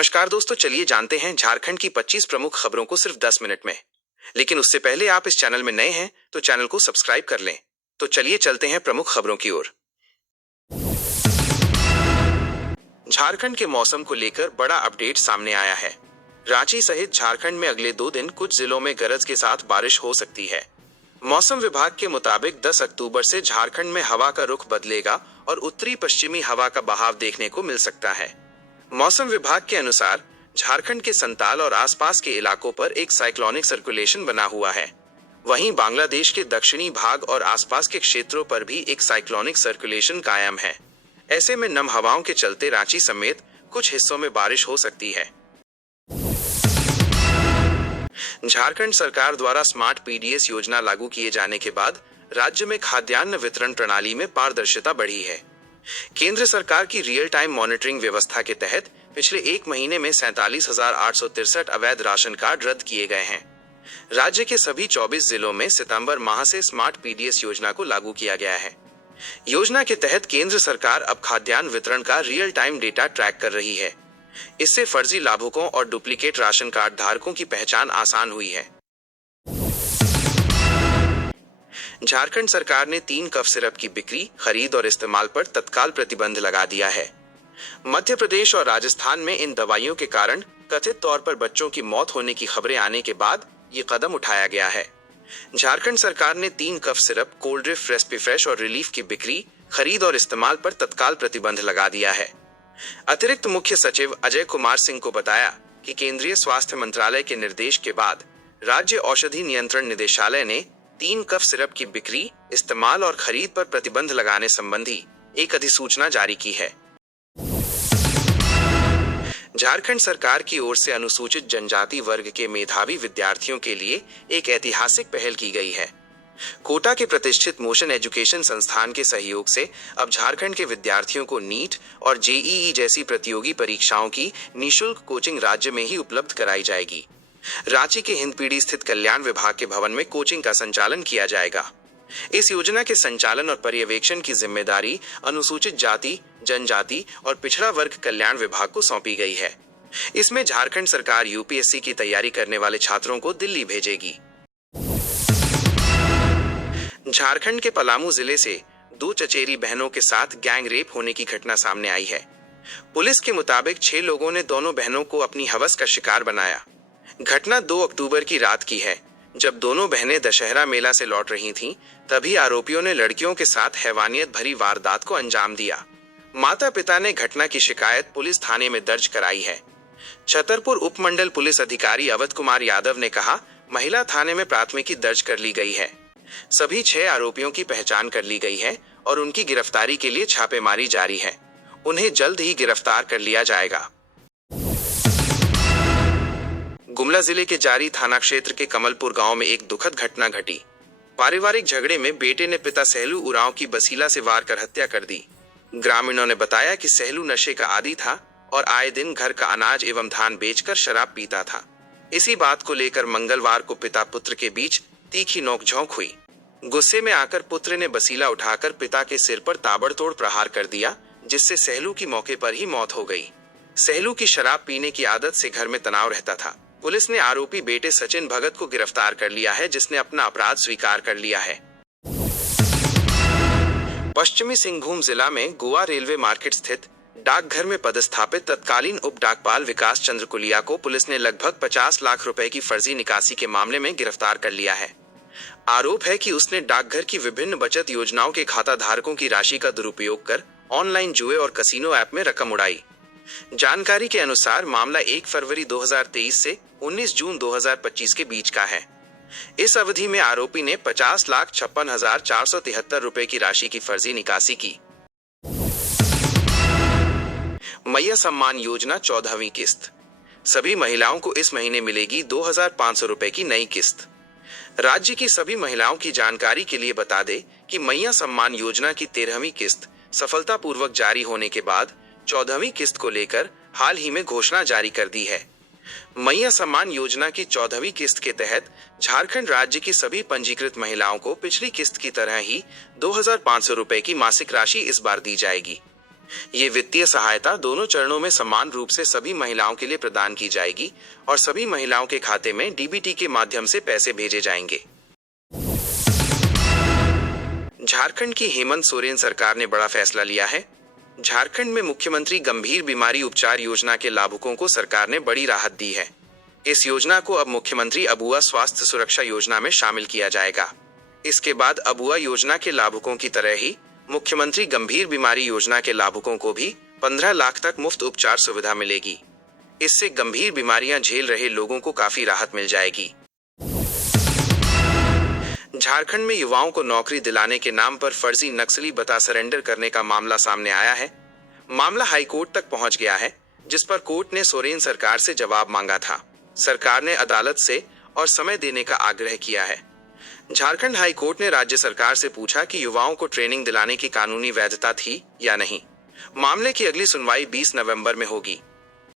नमस्कार दोस्तों, चलिए जानते हैं झारखंड की 25 प्रमुख खबरों को सिर्फ 10 मिनट में। लेकिन उससे पहले आप इस चैनल में नए हैं तो चैनल को सब्सक्राइब कर लें। तो चलिए चलते हैं प्रमुख खबरों की ओर। झारखंड के मौसम को लेकर बड़ा अपडेट सामने आया है। रांची सहित झारखंड में अगले 2 दिन कुछ जिलों में गरज के साथ बारिश हो सकती है। मौसम विभाग के मुताबिक 10 अक्टूबर से झारखंड में हवा का रुख बदलेगा और उत्तरी पश्चिमी हवा का बहाव देखने को मिल सकता है। मौसम विभाग के अनुसार झारखंड के संताल और आसपास के इलाकों पर एक साइक्लोनिक सर्कुलेशन बना हुआ है। वहीं बांग्लादेश के दक्षिणी भाग और आसपास के क्षेत्रों पर भी एक साइक्लोनिक सर्कुलेशन कायम है। ऐसे में नम हवाओं के चलते रांची समेत कुछ हिस्सों में बारिश हो सकती है। झारखंड सरकार द्वारा स्मार्ट पीडीएस योजना लागू किए जाने के बाद राज्य में खाद्यान्न वितरण प्रणाली में पारदर्शिता बढ़ी है। केंद्र सरकार की रियल टाइम मॉनिटरिंग व्यवस्था के तहत पिछले 1 महीने में 47,863 अवैध राशन कार्ड रद्द किए गए हैं। राज्य के सभी 24 जिलों में सितंबर माह से स्मार्ट पीडीएस योजना को लागू किया गया है। योजना के तहत केंद्र सरकार अब खाद्यान्न वितरण का रियल टाइम डेटा ट्रैक कर रही है। इससे फर्जी लाभुकों और डुप्लीकेट राशन कार्ड धारकों की पहचान आसान हुई है। झारखंड सरकार ने 3 कफ सिरप की बिक्री, खरीद और इस्तेमाल पर तत्काल प्रतिबंध लगा दिया है। मध्य प्रदेश और राजस्थान में इन दवाइयों के कारण कथित तौर पर बच्चों की मौत होने की खबरें आने के बाद ये कदम उठाया गया है। झारखंड सरकार ने 3 कफ सिरप, कोल्ड्रिफ, रेस्पीफ्रेश और रिलीफ की बिक्री, खरीद और इस्तेमाल पर तत्काल प्रतिबंध लगा दिया है। अतिरिक्त मुख्य सचिव अजय कुमार सिंह को बताया कि केंद्रीय स्वास्थ्य मंत्रालय के निर्देश के बाद राज्य औषधि नियंत्रण निदेशालय ने 3 कफ सिरप की बिक्री, इस्तेमाल और खरीद पर प्रतिबंध लगाने संबंधी एक अधिसूचना जारी की है। झारखंड सरकार की ओर से अनुसूचित जनजाति वर्ग के मेधावी विद्यार्थियों के लिए एक ऐतिहासिक पहल की गई है। कोटा के प्रतिष्ठित मोशन एजुकेशन संस्थान के सहयोग से अब झारखंड के विद्यार्थियों को नीट और जेईई जैसी प्रतियोगी परीक्षाओं की निःशुल्क कोचिंग राज्य में ही उपलब्ध कराई जाएगी। रांची के हिंदपीढ़ी स्थित कल्याण विभाग के भवन में कोचिंग का संचालन किया जाएगा। इस योजना के संचालन और पर्यवेक्षण की जिम्मेदारी अनुसूचित जाति, जनजाति और पिछड़ा वर्ग कल्याण विभाग को सौंपी गई है। इसमें झारखंड सरकार यूपीएससी की तैयारी करने वाले छात्रों को दिल्ली भेजेगी। झारखंड के पलामू जिले से 2 चचेरी बहनों के साथ गैंग रेप होने की घटना सामने आई है। पुलिस के मुताबिक 6 लोगों ने दोनों बहनों को अपनी हवस का शिकार बनाया। घटना 2 अक्टूबर की रात की है, जब दोनों बहनें दशहरा मेला से लौट रही थीं, तभी आरोपियों ने लड़कियों के साथ हैवानियत भरी वारदात को अंजाम दिया। माता पिता ने घटना की शिकायत पुलिस थाने में दर्ज कराई है। छतरपुर उपमंडल पुलिस अधिकारी अवध कुमार यादव ने कहा, महिला थाने में प्राथमिकी दर्ज कर ली गई है। सभी 6 आरोपियों की पहचान कर ली गई है और उनकी गिरफ्तारी के लिए छापेमारी जारी है। उन्हें जल्द ही गिरफ्तार कर लिया जाएगा। गुमला जिले के जारी थाना क्षेत्र के कमलपुर गांव में एक दुखद घटना घटी। पारिवारिक झगड़े में बेटे ने पिता सहलू उरांव की बसीला से वार कर हत्या कर दी। ग्रामीणों ने बताया कि सहलू नशे का आदी था और आए दिन घर का अनाज एवं धान बेचकर शराब पीता था। इसी बात को लेकर मंगलवार को पिता पुत्र के बीच तीखी नोकझोंक हुई। गुस्से में आकर पुत्र ने बसीला उठाकर पिता के सिर पर ताबड़तोड़ प्रहार कर दिया, जिससे सहलू की मौके पर ही मौत हो गई। सहलू की शराब पीने की आदत से घर में तनाव रहता था। पुलिस ने आरोपी बेटे सचिन भगत को गिरफ्तार कर लिया है, जिसने अपना अपराध स्वीकार कर लिया है। पश्चिमी सिंहभूम जिला में गोवा रेलवे मार्केट स्थित डाकघर में पदस्थापित तत्कालीन उप डाकपाल विकास चंद्र कुलिया को पुलिस ने लगभग 50 लाख रुपए की फर्जी निकासी के मामले में गिरफ्तार कर लिया है। आरोप है कि उसने डाकघर की विभिन्न बचत योजनाओं के खाता धारकों की राशि का दुरुपयोग कर ऑनलाइन जुए और कसीनो ऐप में रकम उड़ाई। जानकारी के अनुसार मामला 1 फरवरी 2023 से 19 जून 2025 के बीच का है। इस अवधि में आरोपी ने 50,56,473 रुपए की राशि की फर्जी निकासी की। मैया सम्मान योजना 14वीं किस्त। सभी महिलाओं को इस महीने मिलेगी 2,500 रुपए की नई किस्त। राज्य की सभी महिलाओं की जानकारी के लिए बता दे कि मैया सम्मान योजना की 13वीं किस्त सफलतापूर्वक जारी होने के बाद 14वीं किस्त को लेकर हाल ही में घोषणा जारी कर दी है। मैया सम्मान योजना की 14वीं किस्त के तहत झारखंड राज्य की सभी पंजीकृत महिलाओं को पिछली किस्त की तरह ही 2,500 रुपए की मासिक राशि इस बार दी जाएगी। ये वित्तीय सहायता दोनों चरणों में समान रूप से सभी महिलाओं के लिए प्रदान की जाएगी और सभी महिलाओं के खाते में डीबीटी के माध्यम से पैसे भेजे जाएंगे। झारखंड की हेमंत सोरेन सरकार ने बड़ा फैसला लिया है। झारखंड में मुख्यमंत्री गंभीर बीमारी उपचार योजना के लाभुकों को सरकार ने बड़ी राहत दी है। इस योजना को अब मुख्यमंत्री अबुआ स्वास्थ्य सुरक्षा योजना में शामिल किया जाएगा। इसके बाद अबुआ योजना के लाभुकों की तरह ही मुख्यमंत्री गंभीर बीमारी योजना के लाभुकों को भी 15 लाख तक मुफ्त उपचार सुविधा मिलेगी। इससे गंभीर बीमारियां झेल रहे लोगों को काफी राहत मिल जाएगी। झारखंड में युवाओं को नौकरी दिलाने के नाम पर फर्जी नक्सली बता सरेंडर करने का मामला सामने आया है। मामला हाईकोर्ट तक पहुंच गया है, जिस पर कोर्ट ने सोरेन सरकार से जवाब मांगा था। सरकार ने अदालत से और समय देने का आग्रह किया है। झारखंड हाईकोर्ट ने राज्य सरकार से पूछा कि युवाओं को ट्रेनिंग दिलाने की कानूनी वैधता थी या नहीं। मामले की अगली सुनवाई 20 नवंबर में होगी।